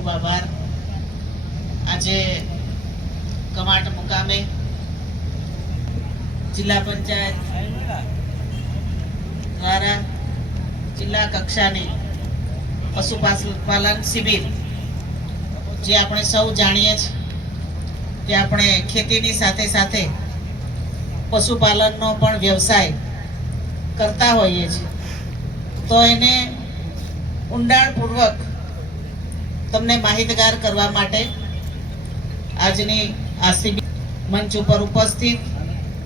ખૂબ આભાર. આજે કમાટ મુકામે જિલ્લા પંચાયત દ્વારા જિલ્લા કક્ષાની પશુપાલન શિબિર, જે આપણે સૌ જાણીએ છીએ કે આપણે ખેતીની સાથે સાથે પશુપાલનનો પણ વ્યવસાય કરતા હોઈએ છીએ, તો એને ઊંડાણપૂર્વક તમને માહિતગાર કરવા માટે આજની આ શિબિર મંચ ઉપર ઉપસ્થિત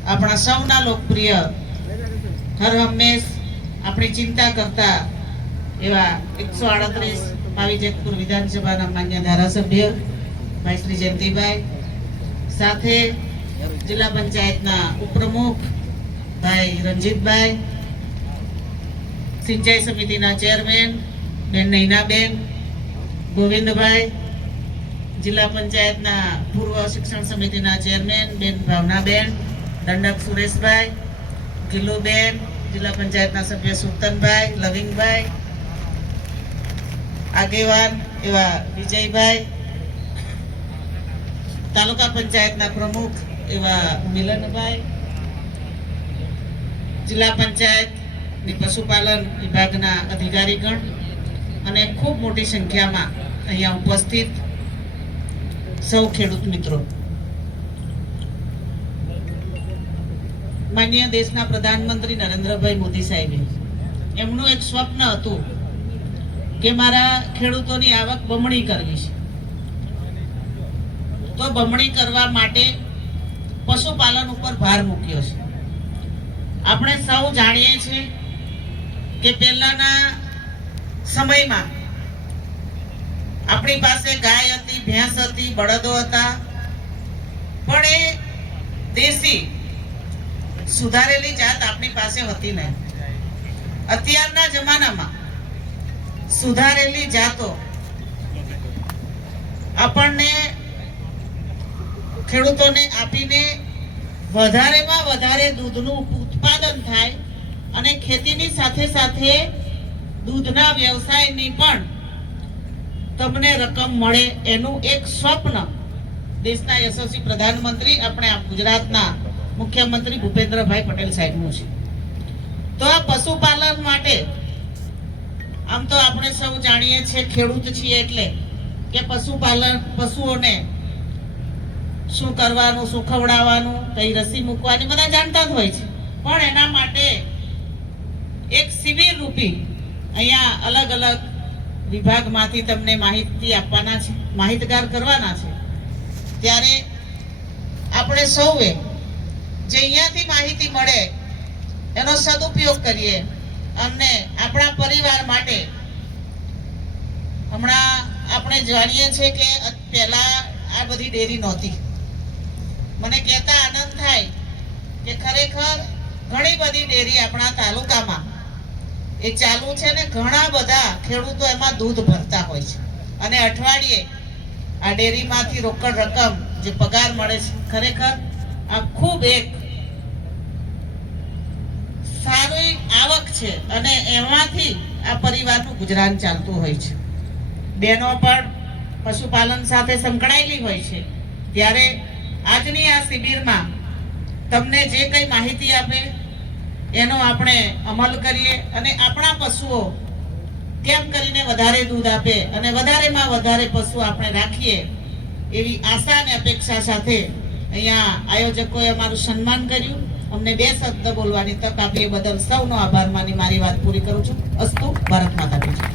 આપણા સૌના લોકપ્રિય હર હંમેશ આપણી ચિંતા કરતા એવા 138 ભાવી જેતપુર વિધાનસભાના માન્ય ધારાસભ્ય ભાઈ શ્રી જયંતિભાઈ, સાથે જિલ્લા પંચાયતના ઉપપ્રમુખ ભાઈ રંજીતભાઈ, સિંચાઈ સમિતિના ચેરમેન બેન નૈનાબેન, ગોવિંદભાઈ, જિલ્લા પંચાયતના પૂર્વ શિક્ષણ સમિતિના ચેરમેન બેન ભાવનાબેન, દંડક સુરેશભાઈ, ગિલુબેન, જિલ્લા પંચાયતના સભ્ય સુતનભાઈ, લવિંગભાઈ, આગેવાન એવા વિજયભાઈ, તાલુકા પંચાયતના પ્રમુખ એવા મિલનભાઈ, જિલ્લા પંચાયતની પશુપાલન વિભાગના અધિકારીગણ અને ખૂબ મોટી સંખ્યામાં અહીંયા ઉપસ્થિત સૌ ખેડૂત મિત્રો. માન્ય દેશના પ્રધાનમંત્રી નરેન્દ્રભાઈ મોદી સાહેબે એમનું એક સ્વપ્ન હતું કે મારા ખેડૂતોની આવક બમણી કરવી છે, તો બમણી કરવા માટે પશુપાલન ઉપર ભાર મૂક્યો છે. આપણે સૌ જાણીએ છીએ કે પહેલાના સમયમાં આપણી પાસે ગાય હતી, ભેંસ હતી, બળદો હતા, પણ એ દેશી સુધારેલી જાત આપણી પાસે હતી નહીં. અત્યારના જમાનામાં સુધારેલી જાતો આપણને ખેડૂતોને આપીને વધારેમાં વધારે દૂધનું ઉત્પાદન થાય અને ખેતીની સાથે સાથે દૂધના વ્યવસાયની પણ તમને રકમ મળે, એનું એક સ્વપ્ન દેશના યશસ્વી પ્રધાનમંત્રી આપણે ગુજરાતના મુખ્યમંત્રી ભૂપેન્દ્રભાઈ પટેલ સાહેબનું છે. તો આ પશુપાલન માટે આમ તો આપણે સૌ જાણીએ છીએ, ખેડૂત છીએ એટલે કે પશુઓને શું કરવાનું, શું ખવડાવવાનું, કઈ રસી મૂકવાની બધા જાણતા જ હોય છે, પણ એના માટે એક શિબિર રૂપી અહીંયા અલગ અલગ વિભાગમાંથી તમને માહિતી આપવાના છે, માહિતગાર કરવાના છે. ત્યારે આપણે સૌએ જે અહીંયાથી માહિતી મળે એનો સદુપયોગ કરીએ અને આપણા પરિવાર માટે. હમણાં આપણે જાણીએ છીએ કે પહેલા આ બધી ડેરી નહોતી. મને કહેતા આનંદ થાય કે ખરેખર ઘણી બધી ડેરી આપણા તાલુકામાં એ ચાલુ છે ને ઘણા બધા ખેડૂતો એમાં દૂધ ભરતા હોય છે અને અઠવાડિયે આ ડેરીમાંથી રોકડ રકમ જે પગાર મળે છે, ખરેખર આ ખૂબ એક સારી આવક છે અને એમાંથી આ પરિવારનું ગુજરાન ચાલતું હોય છે. બહેનો પણ પશુપાલન સાથે સંકળાયેલી હોય છે. ત્યારે આજની આ શિબિરમાં તમને જે કંઈ માહિતી આપે એનો આપણે અમલ કરીએ અને આપણા પશુઓ કેમ કરીને વધારે દૂધ આપે અને વધારેમાં વધારે પશુ આપણે રાખીએ, એવી આશા અને અપેક્ષા સાથે અહીંયા આયોજકોએ અમારું સન્માન કર્યું. અમને 2 શબ્દ બોલવાની તક આપી એ બદલ સૌનો આભાર માની મારી વાત પૂરી કરું છું. અસ્તુ. ભારત માતા કી જય.